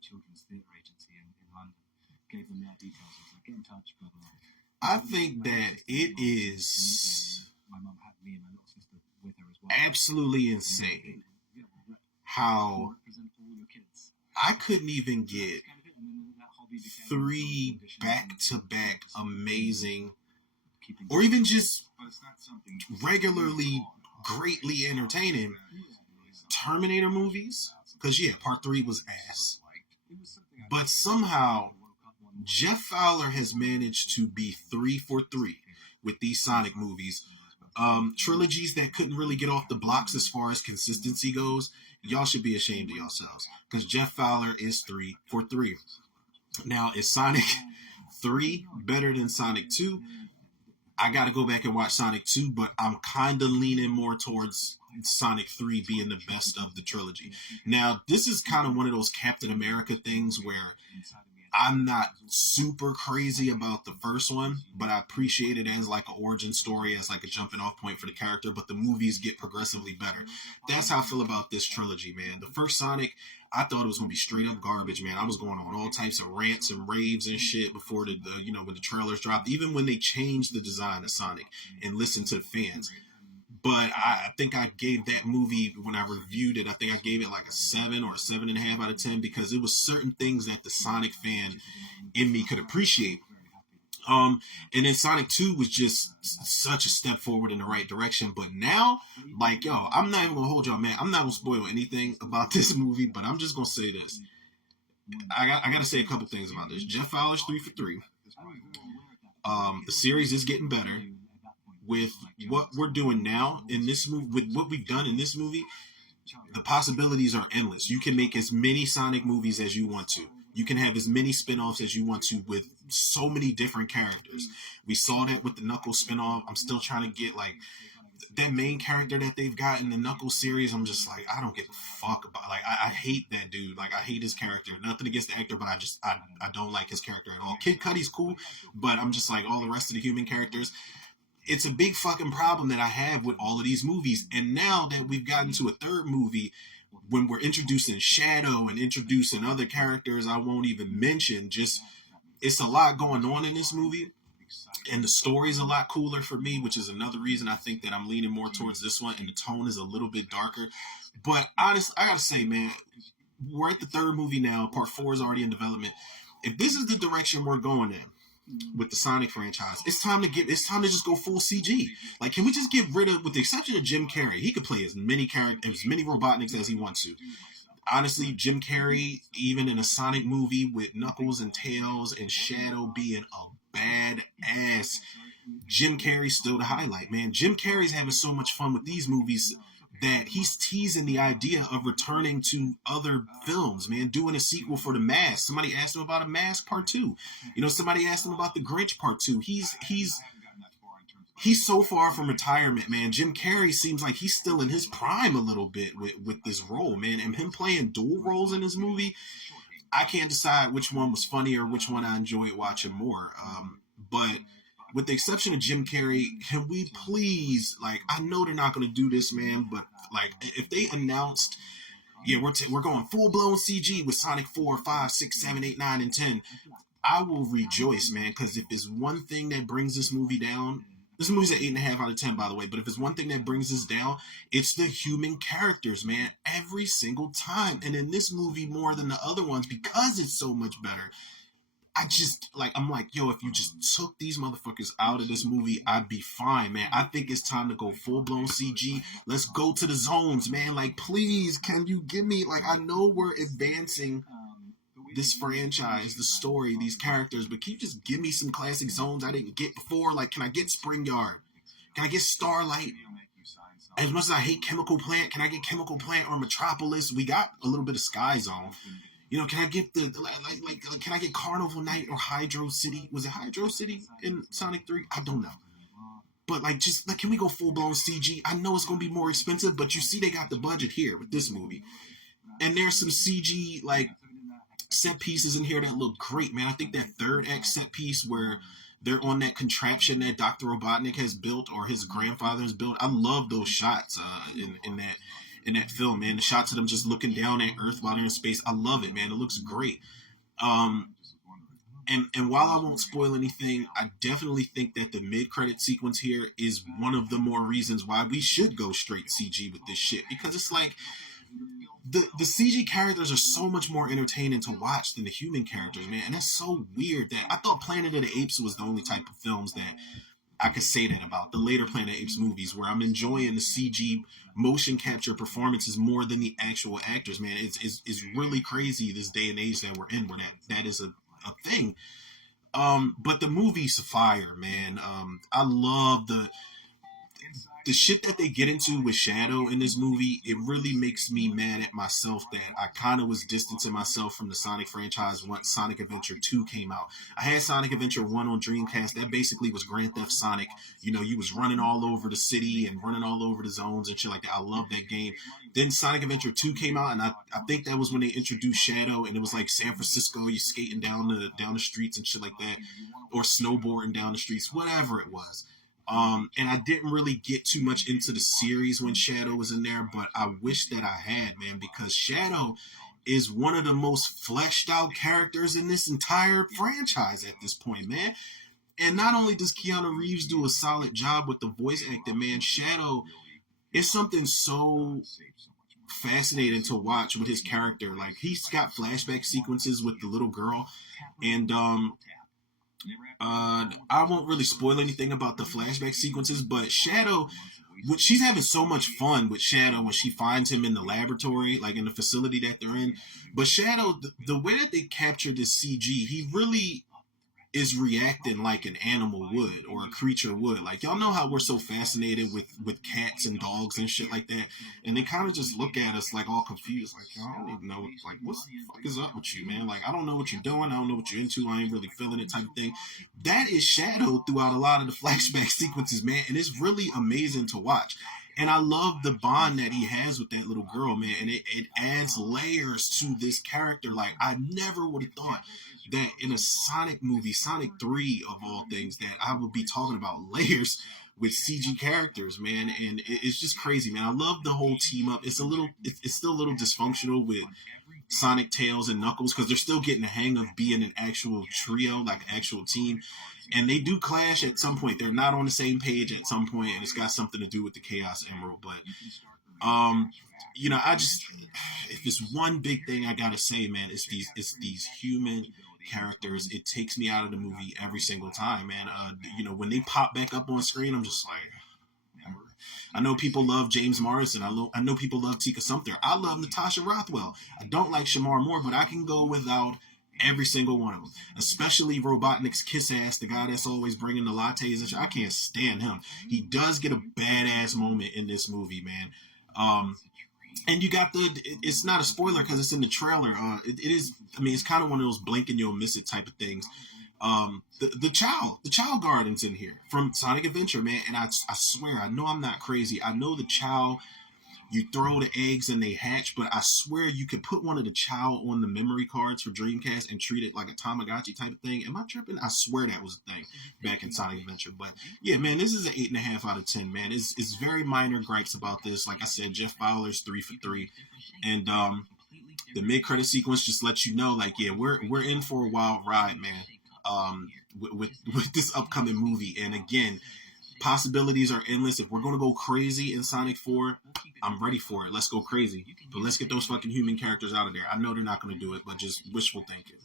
children's theatre agency in London. Gave them their details. I was like, get in touch, blah blah. I think that it is My mum had me and my little sister with her as well. absolutely insane how I couldn't even get 3 back-to-back amazing, or even just regularly greatly entertaining Terminator movies. Because, yeah, part 3 was ass. But somehow, Jeff Fowler has managed to be 3 for 3 with these Sonic movies. Trilogies that couldn't really get off the blocks as far as consistency goes. Y'all should be ashamed of yourselves. Because Jeff Fowler is 3 for 3. Now, is Sonic 3 better than Sonic 2? I got to go back and watch Sonic 2, but I'm kind of leaning more towards Sonic 3 being the best of the trilogy. Now, this is kind of one of those Captain America things where I'm not super crazy about the first one, but I appreciate it as like an origin story, as like a jumping off point for the character, but the movies get progressively better. That's how I feel about this trilogy, man. The first Sonic, I thought it was going to be straight up garbage, man. I was going on all types of rants and raves and shit before the when the trailers dropped, even when they changed the design of Sonic and listened to the fans. But I think I gave that movie, when I reviewed it, I think I gave it like a 7 or a 7.5 out of 10, because it was certain things that the Sonic fan in me could appreciate. And then Sonic 2 was just such a step forward in the right direction. But now, like, yo, I'm not even going to hold y'all, man. I'm not going to spoil anything about this movie, but I'm just going to say this. I got to say a couple things about this. Jeff Fowler's 3 for 3. The series is getting better. With what we're doing now in this movie, with what we've done in this movie, the possibilities are endless. You can make as many Sonic movies as you want to. You can have as many spin-offs as you want to with so many different characters. We saw that with the Knuckles spin-off. I'm still trying to get, like, that main character that they've got in the Knuckles series. I'm just like, I don't give a fuck about. Like, I hate that dude. Like, I hate his character. Nothing against the actor, but I don't like his character at all. Kid Cudi's cool, but I'm just like, all the rest of the human characters. It's a big fucking problem that I have with all of these movies. And now that we've gotten to a third movie, when we're introducing Shadow and introducing other characters I won't even mention, just, it's a lot going on in this movie. And the story's a lot cooler for me, which is another reason I think that I'm leaning more towards this one. And the tone is a little bit darker. But honestly, I gotta say, man, we're at the third movie now. Part 4 is already in development. If this is the direction we're going in with the Sonic franchise, it's time to just go full CG. Like, can we just get rid of, with the exception of Jim Carrey, he could play as many characters, as many Robotniks as he wants to. Honestly, Jim Carrey, even in a Sonic movie with Knuckles and Tails and Shadow being a badass, Jim Carrey's still the highlight, man. Jim Carrey's having so much fun with these movies that he's teasing the idea of returning to other films, man, doing a sequel for The Mask. Somebody asked him about A Mask Part 2. Somebody asked him about The Grinch Part 2. He's so far from retirement, man. Jim Carrey seems like he's still in his prime a little bit with this role, man. And him playing dual roles in this movie, I can't decide which one was funnier, which one I enjoyed watching more. But with the exception of Jim Carrey, can we please, like, I know they're not going to do this, man, but, like, if they announced, yeah, we're going full-blown CG with Sonic 4, 5, 6, 7, 8, 9, and 10, I will rejoice, man, because if there's one thing that brings this movie down, this movie's an 8.5 out of 10, by the way, but if it's one thing that brings this down, it's the human characters, man, every single time. And in this movie, more than the other ones, because it's so much better, I'm like, yo, if you just took these motherfuckers out of this movie, I'd be fine, man. I think it's time to go full-blown CG. Let's go to the zones, man. Like, please, can you give me, like, I know we're advancing this franchise, the story, these characters, but can you just give me some classic zones I didn't get before? Like, can I get Spring Yard? Can I get Starlight? As much as I hate Chemical Plant, can I get Chemical Plant or Metropolis? We got a little bit of Sky Zone. Can I get can I get Carnival Night or Hydro City? Was it Hydro City in Sonic 3? I don't know. But, can we go full-blown CG? I know it's going to be more expensive, but you see they got the budget here with this movie. And there's some CG, set pieces in here that look great, man. I think that third act set piece where they're on that contraption that Dr. Robotnik has built or his grandfather has built. I love those shots in that. in that film, man. The shots of them just looking down at Earth while they're in space. I love it, man. It looks great. And while I won't spoil anything, I definitely think that the mid-credit sequence here is one of the more reasons why we should go straight CG with this shit. Because it's like, the CG characters are so much more entertaining to watch than the human characters, man. And that's so weird that I thought Planet of the Apes was the only type of films that I could say that about. The later Planet of the Apes movies, where I'm enjoying the CG motion capture performances more than the actual actors, man. It's really crazy this day and age that we're in, where that is a thing. But the movie's fire, man. I love the shit that they get into with Shadow in this movie. It really makes me mad at myself that I kind of was distancing myself from the Sonic franchise once Sonic Adventure 2 came out. I had Sonic Adventure 1 on Dreamcast. That basically was Grand Theft Sonic. You know, you was running all over the city and running all over the zones and shit like that. I love that game. Then Sonic Adventure 2 came out, and I think that was when they introduced Shadow, and it was like San Francisco, you're skating down the streets and shit like that, or snowboarding down the streets, whatever it was. And I didn't really get too much into the series when Shadow was in there, but I wish that I had, man, because Shadow is one of the most fleshed out characters in this entire franchise at this point, man. And not only does Keanu Reeves do a solid job with the voice acting, man, Shadow is something so fascinating to watch with his character. Like, he's got flashback sequences with the little girl, and I won't really spoil anything about the flashback sequences, but Shadow, she's having so much fun with Shadow when she finds him in the laboratory, like in the facility that they're in. But Shadow, the way that they captured this CG, he really is reacting like an animal would, or a creature would. Like, y'all know how we're so fascinated with cats and dogs and shit like that, and they kind of just look at us like all confused, like, y'all don't even know, like, what the fuck is up with you, man? Like, I don't know what you're doing, I don't know what you're into, I ain't really feeling it, type of thing. That is Shadow throughout a lot of the flashback sequences, man, and it's really amazing to watch. And I love the bond that he has with that little girl, man. And it adds layers to this character. Like, I never would have thought that in a Sonic movie, Sonic 3 of all things, that I would be talking about layers with CG characters, man. And it's just crazy, man. I love the whole team up. It's still a little dysfunctional with Sonic, Tails, and Knuckles, because they're still getting the hang of being an actual trio, like an actual team. And they do clash at some point. They're not on the same page at some point, and it's got something to do with the Chaos Emerald. But, you know, if it's one big thing I gotta say, man, it's these human characters. It takes me out of the movie every single time, man. You know, when they pop back up on screen, I'm just like, I know people love James Morrison. I know people love Tika Sumpter. I love Natasha Rothwell. I don't like Shamar Moore, but I can go without every single one of them, especially Robotnik's kiss ass, the guy that's always bringing the lattes and shit. I can't stand him. He does get a badass moment in this movie, man. And you got it's not a spoiler because it's in the trailer. It is, I mean, it's kind of one of those blink and you'll miss it type of things. The Chow Garden's in here from Sonic Adventure, man. And I swear, I know I'm not crazy. I know the Chow, you throw the eggs and they hatch, but I swear you could put one of the Chow on the memory cards for Dreamcast and treat it like a Tamagotchi type of thing. Am I tripping? I swear that was a thing back in Sonic Adventure. But yeah, man, this is an 8.5 out of 10, man. It's very minor gripes about this. Like I said, Jeff Fowler's 3 for 3. And the mid-credit sequence just lets you know, like, yeah, we're in for a wild ride, man. With this upcoming movie. And again, possibilities are endless. If we're going to go crazy in Sonic 4, I'm ready for it. Let's go crazy. But let's get those fucking human characters out of there. I know they're not going to do it, but just wishful thinking.